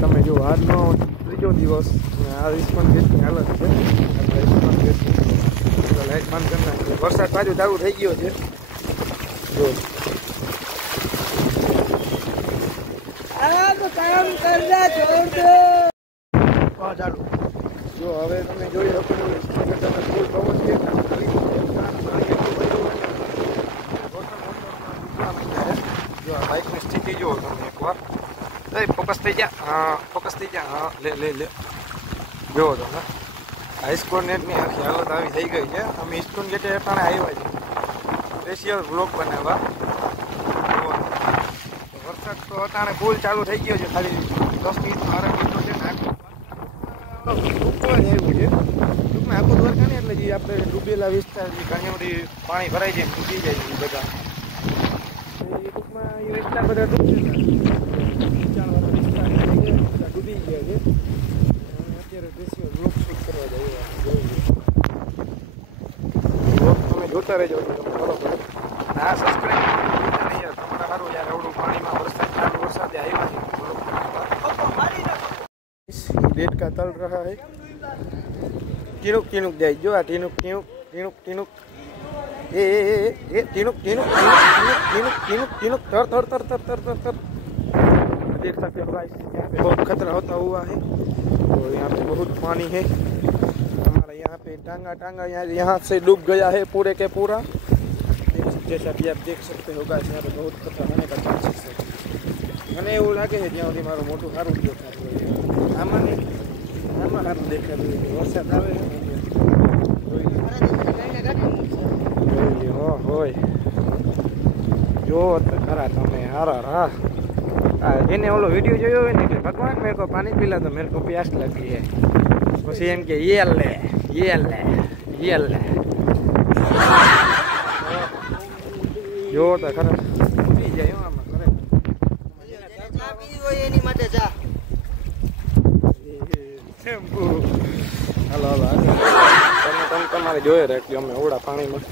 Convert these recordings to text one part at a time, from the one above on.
તમે જો આજનો ત્રીજો દિવસ આ ઇસ્કોન ગેટની હાલત છે. ઇસ્કોન ગેટ લાઈટ બંધ કરી નાખી. વરસાદ પાછું ચાલુ થઈ ગયો છે. જો ચાલુ જો હવે તમે જોઈ શકો ફૂલ પવન છે. જો આ બાઇકની સ્થિતિ જુઓ તમે એકવાર. ફોકસ થઈ જા. હા ફોકસ થઈ જા. હા લે જુઓ તમે આ ઇસ્કોન નેટની આખી હાલત આવી થઈ ગઈ છે. અમે ઇસ્કોન ગેટે અટાણે આવ્યા છીએ સ્પેશિયલ બ્લોગ બનાવવા. વરસાદ તો અટાણે ફૂલ ચાલુ થઈ ગયો છે. ખાલી 10 મિનિટ આરામ લીધો છે. ઉપર જ આવ્યું છે ટૂંકમાં આખું દ્વારકા ને એટલે જે આપણે ડૂબેલા વિસ્તાર જે ઘણી બધી પાણી ભરાઈ જાય ડૂબી જાય એ બધા એ ટૂંકમાં એ વિસ્તાર બધા ડૂબી ગયા છે. અત્યારે સ્પેશિયલ બ્લોગ શૂટ કરવા જાય બ્લોગ તમે જોતા રહેજો તમને ખબર પડે. હા સબસ્ક્રાઈબ નહીં યાર તમારા સારું યાર આવડું પાણીમાં વરસાદે આવ્યા છે. डेट का तल रहा है. टीनुक टीनुक जाए जो आ टीनुक टीनुक टीनुक टीनुक ए टीनुक टीनुक टीनुक टीनुक टीनुक टीनुक तर तर तर तर तर तर तर देख सकते हो गाइस यहाँ पे बहुत खतरा होता हुआ है और यहाँ पे बहुत पानी है. हमारा यहाँ पे टांगा यहाँ से डूब गया है पूरे के पूरा. जैसा कि आप देख सकते हो गाइस यहाँ पे बहुत खतरा होने का चांसेस है. મને એવું લાગે છે જ્યાં સુધી મારું મોટું સારું દેખાતું હોય આમાં સારું દેખાતું હોય. વરસાદ આવે હોય જો ખરા તમે હારા એને ઓલો વિડીયો જોયો હોય ને કે ભગવાન મેરે કો પાણી પીલા તો મેરે કો પ્યાસ લગી હે પછી એમ કે યે લે જો તો ખરા પી જાય આમાં ખરે એની માટે જા હાલો તમે તમારે જોઈએ રાખી અમે ઓવડા પાણીમાં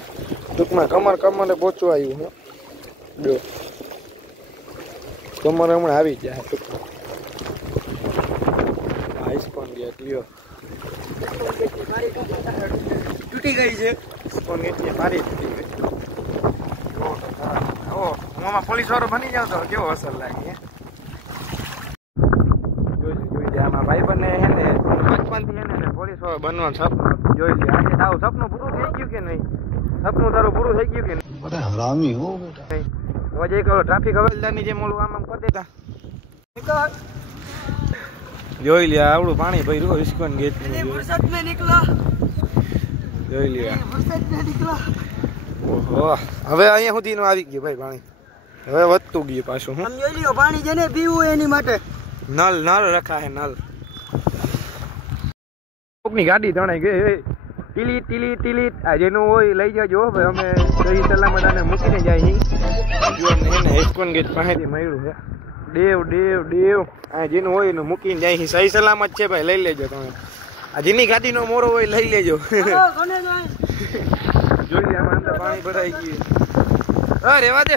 ટૂંકમાં કમરે પહોંચવા આવ્યું છે. જો કમર હમણાં આવી જાય ટૂંકમાં આઈસ પણ ગયા ક્લિયર તૂટી ગઈ છે. ઇસ્કોન એટલી મારી તૂટી ગઈ. આમાં પોલીસ વાળો બની જાવ તો કેવો અસર લાગે. જોઈ આમાં ભાઈ બને હે ને બચપનથી એને પોલીસ વાળો બનવાનું સપનું જોઈ લે. આજે તારું સપનું પૂરું થઈ ગયું કે નહીં? સપનું તારું પૂરું થઈ ગયું કે નહીં? બધા હરામી હો બેટા. હવે એક ટ્રાફિક હવાલદારની જેમ ઓલું આમ કરી દેતા. જોઈ લે આવડું પાણી ભર્યું ઇસ્કોન ગેટ જોઈ લે. ઓહો હવે અહીંયા સુધી નું આવી ગયું ભાઈ પાણી. હવે વધતું ગયું પાછું. હું જોઈ લ્યો પાણી જેને પીવું એની માટે નલ રખા હે નલ. કોકની ગાડી તણાઈ ગઈ ટીલી આ જેનું હોય લઈ જજો ભાઈ. અમે સહી સલામત આને મૂકીને જાય એને ઇસ્કોન ગેટ પાસેથી મળ્યું છે. દેવ આ જેનું હોય એનું મૂકીને જાય સહી સલામત છે ભાઈ. લઈ લેજો તમે. આ જેની ગાડીનો મોરો હોય લઈ લેજો. જોઈ લે આમાં અંદર પાણી ભરાઈ ગયું. હા રેવા દે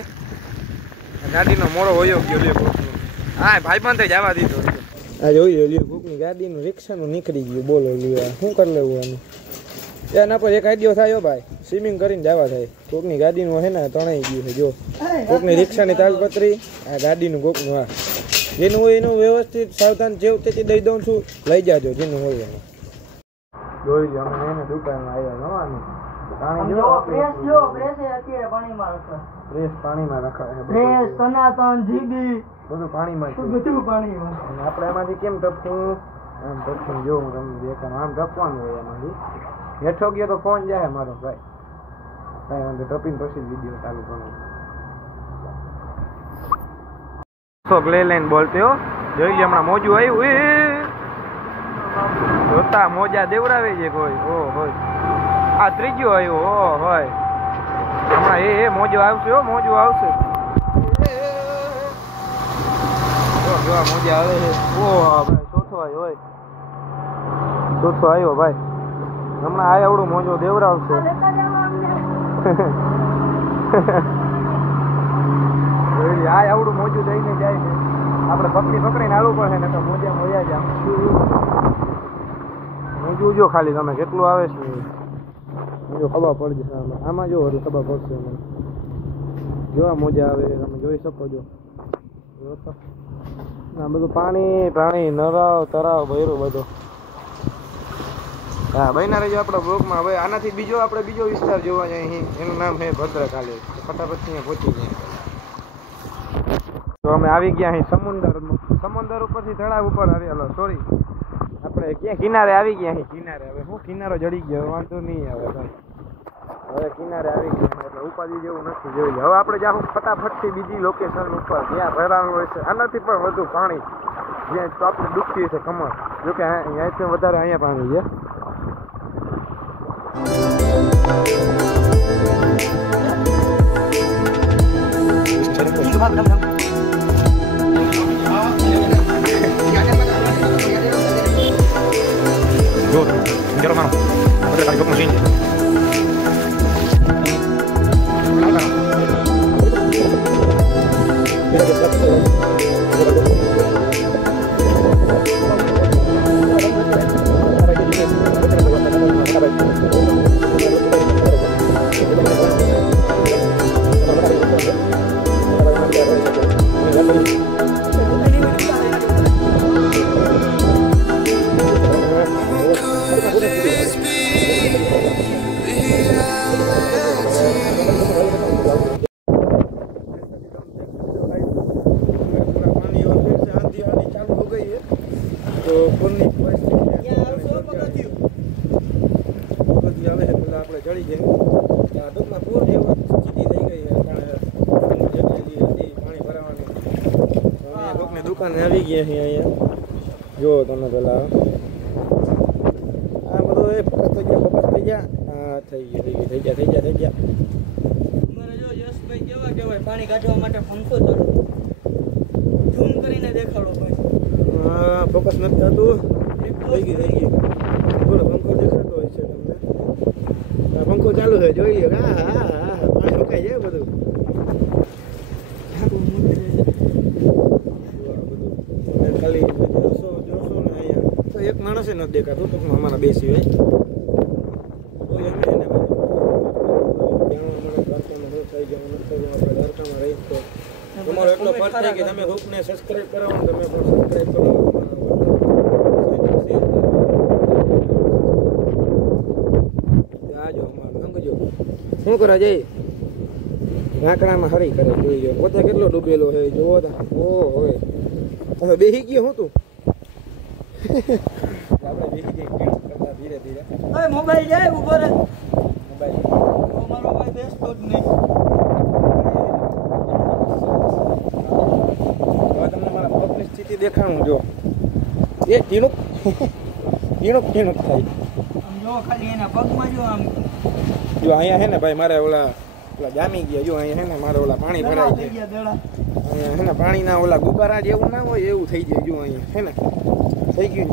ગાડીનો મોરો હોયો ગયો લે કોકનો. હા ભાઈ બંધ જવા દીધો. આ જોઈ લ્યો કોકની ગાડીનું રિક્ષાનું નીકળી ગયું. બોલો લ્યો શું કરી લેવું આનું? એના પર એક આઈડિયો થાય ભાઈ. સ્વિમિંગ કરીને જવા થાય. કોકની ગાડીનું હે ને તણાઈ ગયું છે. જો કોકની રિક્ષાની તાલપત્રી આ ગાડીનું કોકનું. હા જેનું હોય એનું વ્યવસ્થિત સાવધાન જેવું તેથી દઈ દઉં છું. લઈ જાજો જેનું હોય એનું. જોઈ લો અમે એને દુકાનમાં આવ્યા નવાની પાણીમાં રખાય. સનાતન જીબી બધું પાણીમાં આપણે એમાંથી કેમ ટપકું આમ ટપકું જોવું તમને દેખાય. આમ ટપવાનું હોય એમાંથી. હેઠો ગયો તો ફોન જાય મારો ભાઈ. કાંઈ વાંધો ટપીને પછી વિડીયો ચાલુ કરવાનો. શોખ લઈને બોલતો જોઈ લે હમણાં મોજું આવ્યું. જોતા મોજા દેવડાવે છે કોઈ. ઓ હોય આ ત્રીજો આવ્યો. ઓ હોય હમણાં એ મોજો આવશે. મોજું આવશે. જોવા મોજા આવે છે. ઓ ભાઈ ચોથો આવ્યો હોય. ચોથો આવ્યો ભાઈ. હમણાં આ એવડું મોજો દેવડાવશે. આ એવડું મોજું દઈને જાય છે. આપણે પકડીને હાલવું પડે ને તો મોજા જ હું જો ખાલી તમે કેટલું આવે છે જો ખબર પડી જશે આમાં જો હરું ખબર પડશે મને જોવા મોજા આવે તમે જોઈ શકો છો આ બધું પાણી નરાવ તરાવ ભર્યું બધું હા બહેના રહેજો આપણા બ્લોકમાં. હવે આનાથી આપણે બીજો વિસ્તાર જોવા જાય અહીં એનું નામ છે ભદ્રકાલી. ફટાફટ ત્યાં પહોંચી ગયા તો અમે આવી ગયા અહીં સમુંદર ઉપરથી તળાવ ઉપર આવેલો સોરી આપણે ક્યાં કિનારે આવી ગયા અહીં કિનારે. હવે હું કિનારો જડી ગયો વાંધો નહીં આવે ભાઈ હવે કિનારે આવી ગયા એટલે ઉપાધિ જેવું નથી જોઈ લે. હવે આપણે જાઉં ફટાફટથી બીજી લોકેશન ઉપર જ્યાં ભરાણું હોય છે આનાથી પણ વધુ પાણી જ્યાં આપણે ડૂબતી છે કમર જોકે અહીંયાથી વધારે અહીંયા પાણી છે. Yo, quiero mano. A ver, yo como siempre. દુકાને આવી ગયા છે અહીંયા જો તમે પેલા આ બધું એ ફોકસ થઈ ગયા હા થઈ ગયા અમારે જો યશભાઈ કેવા કહેવાય પાણી કાઢવા માટે પંખો ચાલુ ઝૂમ કરીને દેખાડો ભાઈ. હા ફોકસ નથી થતું થઈ ગઈ થોડો પંખો દેખાતો હોય છે તમને પંખો ચાલુ છે જોઈ લ્યો. હા પાણી રોકાઈ જાય બધું ખાલી જોશો ને અહીંયા તો એક માણસે નથી દેખાતું ટૂંકમાં અમારા બે સિવાય તો એમ ને દ્વારકામાં રહી તો તમારો એટલો ફરજ થાય કે તમે હુકને સબસ્ક્રાઈબ કરાવો ને તમે પણ સબસ્ક્રાઈબ કરો આજો અમારું સમજો શું કરવા જઈ રાકડામાં હરી કરે જોઈ ગયો પોતે કેટલો ડૂબેલો છે જોવો તા ઓ હવે હવે બેસી ગયો હું તું આપણે બેસી જઈએ કરતા ધીરે હવે મોબાઈલ જાય ઉભો રહે મોબાઈલ મારો ભાઈ બેસતો જ નહીં. હવે તમને મારા પગની સ્થિતિ દેખાણું જો એ ટીણુક થાય આમ જો ખાલી એના પગમાં જો આમ જો અહીંયા હે ને ભાઈ મારે ઓલા જામી ગયા જો અહીંયા હે ને મારે ઓલા પાણી ભરાઈ થઈ ગયા ગયા દડા અહીંયા હે ને પાણીના ઓલા ગુબારા જેવું ના હોય એવું થઈ જાય જો અહીંયા હે ને થઈ ગયું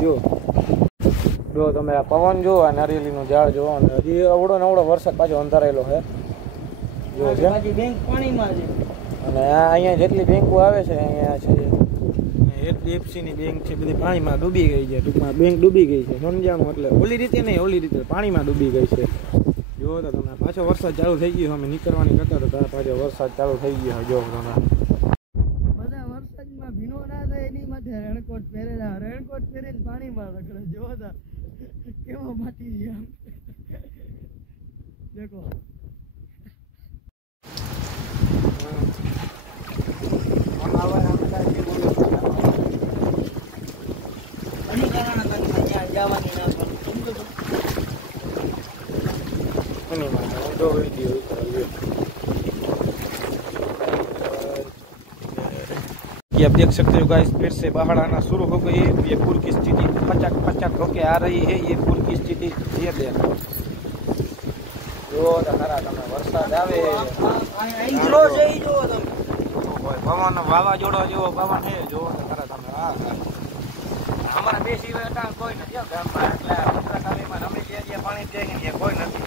જો તમે આ પવન જો આ નારિયેળીનું ઝાડ જો અને હજી અવડો ને અવડો વરસાદ પાછો અંધારેલો છે જો છે બેંક પાણીમાં છે અને આ અહીંયા જેટલી બેંકો આવે છે અહીંયા છે એચડીએફસીની બેંક છે બધી પાણીમાં ડૂબી ગઈ છે ટૂંકમાં બેંક ડૂબી ગઈ છે સમજાણું એટલે ઓલી રીતે નહીં ઓલી રીતે પાણીમાં ડૂબી ગઈ છે જો તો તમે પાછો વરસાદ ચાલુ થઈ ગયો અમે નીકળવાની કરતા તો પાછો વરસાદ ચાલુ થઈ ગયો જો તમે બધા વરસાદમાં ભીનો ના થાય એની માટે રેણકોટ પહેરીને પાણીમાં રખડે જો તા કેવો માટી ગયા દેખો જવાની ના ये आप देख सकते हो गाइस फिर से बाढ़ आना शुरू हो गई है. ये पुल की स्थिति पचक होके आ रही है. ये पुल की स्थिति ये देखो जो हरा તમે વરસાદ આવે ઈંધરો છે ઈ જો તમે પવન વાવાઝોડો જેવો પવન છે જો ખરા તમે અમારા બે સિવાય કાં કોઈ નથી ગામમાં એટલે ભદ્રકાલીમાં અમે જે પાણી જાય ને કોઈ નથી.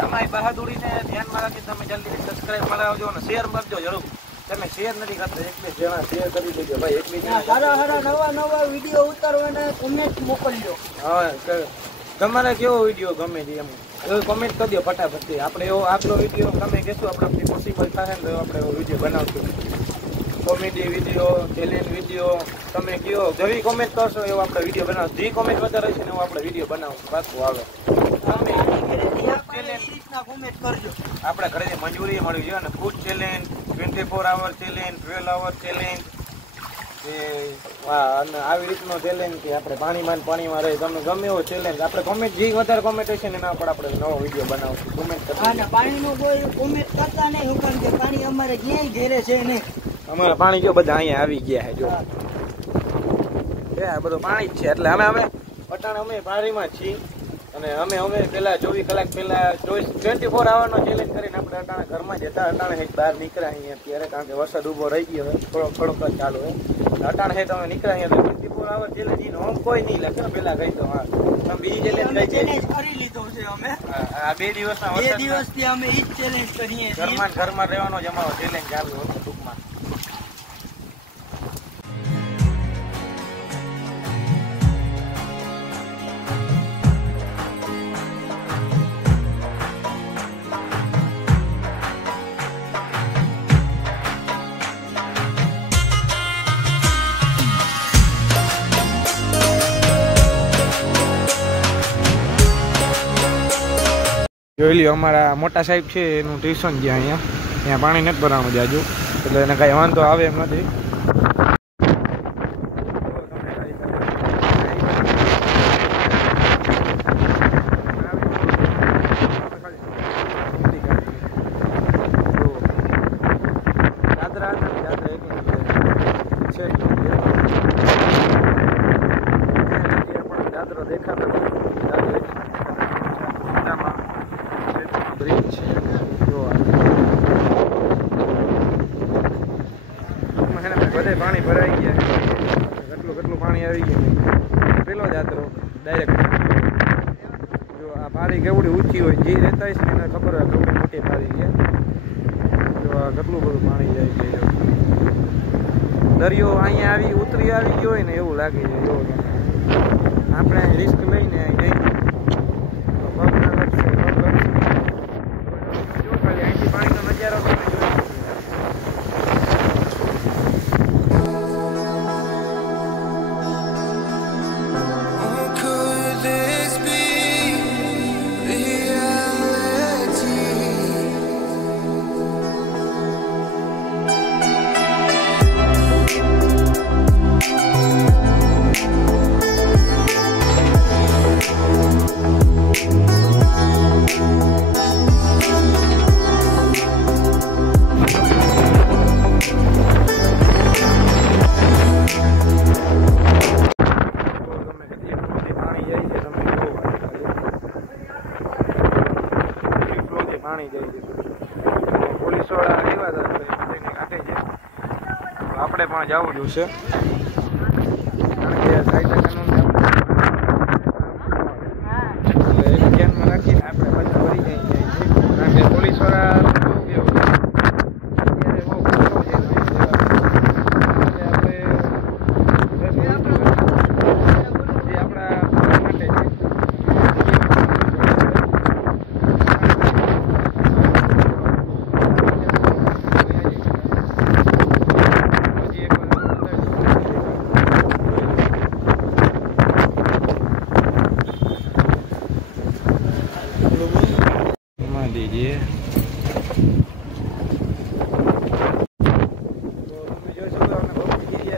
તમારી બહાદુરીને ધ્યાનમાં રાખી તમે જલ્દી સબસ્ક્રાઈબ કરાવજો અને શેર કરજો જરૂર તમે શેર નથી કરતા, એક બે જણા શેર કરી દેજો ભાઈ, એક બે જણા સારા નવા વિડીયો ઉતારવાના કોમેન્ટ મોકલજો. હા તમારે કેવો વિડીયો ગમે છે એમ એવું કોમેન્ટ કરી દો ફટાફટ. આપણે એવો આપણો વિડીયો તમે કહેશો આપણાથી પોસિબલ થાય ને તો આપણે એવો વિડીયો બનાવશું. કોમેડી વિડીયો, ચેલેન્જ વિડીયો તમે કયો જેવી કોમેન્ટ કરશો એવો આપણે વિડીયો બનાવશું. જે કોમેન્ટ વધારે છે ને એવો આપણે વિડીયો બનાવશું. પાછું આવે તમે આપણે ઘરેથી મંજૂરી મળી છે અને food challenge, 24 hour challenge, 12 hour challenge, અને આવી રીતનો ચેલેન્જ કે આપણે પાણીમાં રહે તમને ગમે એવો ચેલેન્જ આપણે કોમેન્ટ જે વધારે કોમેન્ટ હશે ને એના પર આપણે નવો વિડીયો બનાવશું. કોમેન્ટ કરતા પાણીનું કોઈ કોમેન્ટ કરતા નહીં, કારણ કે પાણી અમારે ક્યાંય ઘેરે છે નહીં. અમારે પાણી જો બધા અહીંયા આવી ગયા છે જો આ બધું પાણી જ છે. એટલે અમે અટાણે અમે પાણીમાં છીએ અને અમે પેલા 24 કલાક પહેલા 24 hour ચેલેન્જ કરીને આપણે અટાણે ઘરમાં જ હતા. અટાણે બહાર નીકળ્યા અહીંયા અત્યારે કારણ કે વરસાદ ઉભો રહી ગયો હોય થોડોક જ ચાલુ હોય. અટાણે હે તમે નીકળ્યા અહીંયા 24 hour ચેલેન્જ હોમ કોઈ નહીં લખે પેલા કહી દો. હા તમે બીજી ચેલેન્જ કરી લીધો છે અમે. આ 2 દિવસના 2 દિવસથી અમે ઈ જ ચેલેન્જ કરીએ છીએ. ઘરમાં રહેવાનો જ અમારો ચેલેન્જ ચાલુ હતો ટૂંકમાં. જોઈ લ્યો અમારા મોટા સાહેબ છે એનું ટ્યુશન છે અહીંયા, ત્યાં પાણી નથી ભરાવાનું જાજુ એટલે એને કાંઈ વાંધો આવે એમ નથી. બધે પાણી ભરાઈ ગયા, કેટલું પાણી આવી ગયું. પેલો જાતરો ડાયરેક્ટ જો આ પારી કેવડી ઊંચી હોય જે રહેતા હોય છે એને ખબર હોય કેટલી મોટી પારી છે. જો આ કેટલું બધું પાણી જાય છે. દરિયો અહીંયા ઉતરી આવી ગયો હોય ને એવું લાગે છે. જો આપણે રિસ્ક લઈને અહીં જો ખાલી અહીંથી પાણીનો નજારો તમે જોઈ. પાણી જાય છે. પોલીસ વાળા આવ્યા હતા તેને કાઢે છે. આપણે પણ જવું જોશે કારણ કે કાયદા કાનૂન ધ્યાનમાં રાખીને આપણે પાછા વળી જઈએ છીએ કારણ કે પોલીસ વાળા કેવું અત્યારે બહુ ખોટો છે જે આપણા માટે છે. दीजिए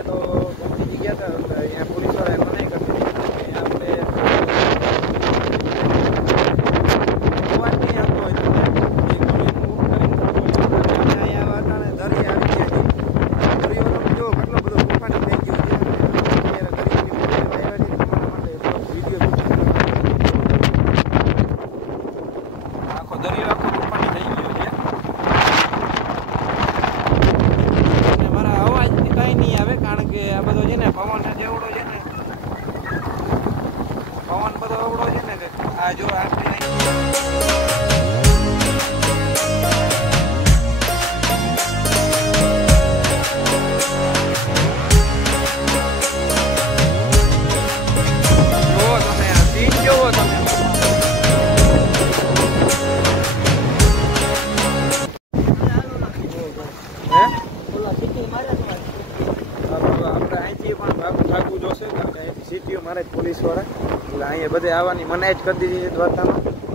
तो गया था यहाँ पुलिस वाला मना करते यहाँ पे પવન બધો અવડો છે ને આ જો આપણે સિટી મારે જ આપણે અહીંથી પણ ભાગવું જોશે કારણ કે અહીંથી સિટીઓ મારે જ પોલીસ વાળા એટલે અહીંયા બધે આવવાની મનાઈ જ કરી દીધી છે દ્વારકામાં.